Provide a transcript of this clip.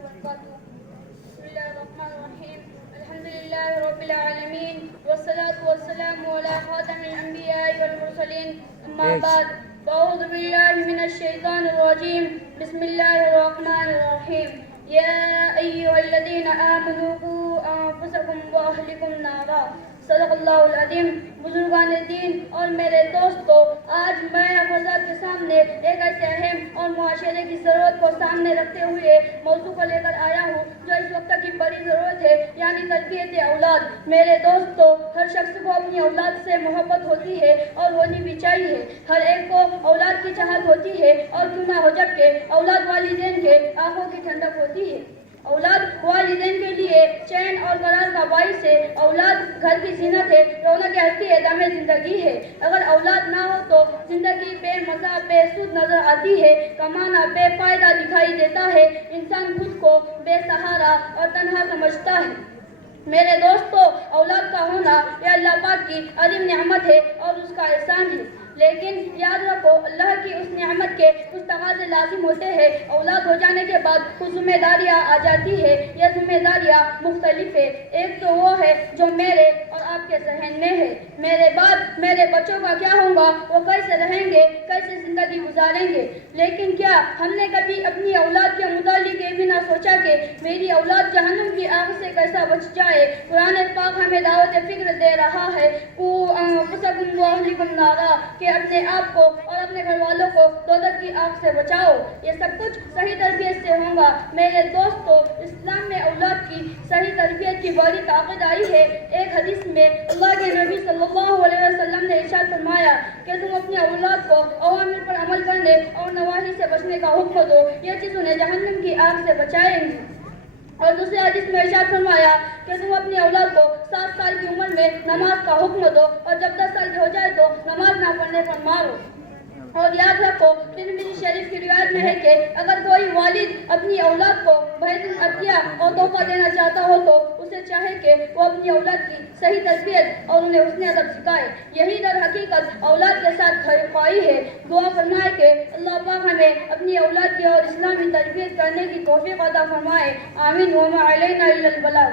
وبركاته. بسم الله الرحمن الرحيم. الحمد لله رب العالمين والصلاة والسلام على خاتم الأنبياء والمرسلين. أما بعد فأعوذ بالله من الشيطان الرجيم. بسم الله الرحمن الرحيم. يا أيها الذين آمنوا قوا أنفسكم وأهلكم نارا. صدق اللہ العظیم. بزرگان دین اور میرے دوستو، آج میں حضرات کے سامنے ایک ایسے اہم اور معاشرے کی ضرورت کو سامنے رکھتے ہوئے موضوع کو لے کر آیا ہوں جو اس وقت کی بڑی ضرورت ہے، یعنی تربیت اولاد. میرے دوستو، ہر شخص کو اپنی اولاد سے محبت ہوتی ہے اور ہونی بھی چاہیے. ہر ایک کو اولاد کی چاہت ہوتی ہے، اور کیوں نہ ہو جب کہ اولاد والدین کے آنکھوں کی ٹھنڈک ہوتی ہے. اولاد والدین کے لیے چین اور قرار کا باعث ہے. اولاد گھر کی زینت ہے، رونق ہستی ہے، دم زندگی ہے. اگر اولاد نہ ہو تو زندگی بے مزہ، بے سود نظر آتی ہے. کمانا بے فائدہ دکھائی دیتا ہے. انسان خود کو بے سہارا اور تنہا سمجھتا ہے. میرے دوستو، اولاد کا ہونا یہ اللہ پاک کی عظیم نعمت ہے اور اس کا احسان ہے. لیکن یاد رکھو، اللہ کی اس نعمت کے کچھ تقاضے لازم ہوتے ہیں. اولاد ہو جانے کے بعد کچھ ذمہ داریاں آ جاتی ہے. یہ ذمہ داریاں مختلف ہے. ایک تو وہ ہے جو میرے اور آپ کے ذہن میں ہے. میرے بعد میرے بچوں کا کیا ہوگا، وہ کیسے رہیں گے، کیسے زندگی گزاریں گے. لیکن کیا ہم نے کبھی اپنی اولاد کے متعلق یہ بھی نہ سوچا کہ میری اولاد جہنم کی آگ سے کیسا بچ جائے. قرآن پاک ہمیں دعوت فکر دے رہا ہے کہ اپنے آپ کو اور اپنے گھر والوں کو دوزخ کی آگ سے بچاؤ. یہ سب کچھ صحیح تربیت سے ہوگا. میرے دوستو، اسلام میں اولاد کی صحیح تربیت کی بڑی طاقت آئی ہے. ایک حدیث میں اللہ کے نبی صلی اللہ علیہ وسلم نے ارشاد فرمایا کہ تم اپنی اولاد کو اوامر پر عمل کرنے اور نواہی سے بچنے کا حکم دو. یہ چیز انہیں جہنم کی آگ سے بچائیں گی. اور دوسرے حدیث میں ارشاد فرمایا کہ تم اپنی اولاد کو 7 سال کی عمر میں نماز کا حکم دو، اور جب 10 سال کی ہو جائے تو نماز نہ پڑھنے پر مارو. اور یاد رکھو، ترمذی شریف کی روایت میں ہے کہ اگر کوئی والد اپنی اولاد کو بہترین عطیہ اور تحفہ دینا چاہتا ہو تو اسے چاہے کہ وہ اپنی اولاد کی صحیح تربیت اور انہیں حسن ادب سکھائے. یہی در حقیقت اولاد کے ساتھ خیر خواہی ہے. دعا فرمائے کہ اللہ پاک ہمیں اپنی اولاد کی اور اسلامی تربیت کرنے کی توفیق عطا فرمائے. آمین. وما علینا الا البلاغ.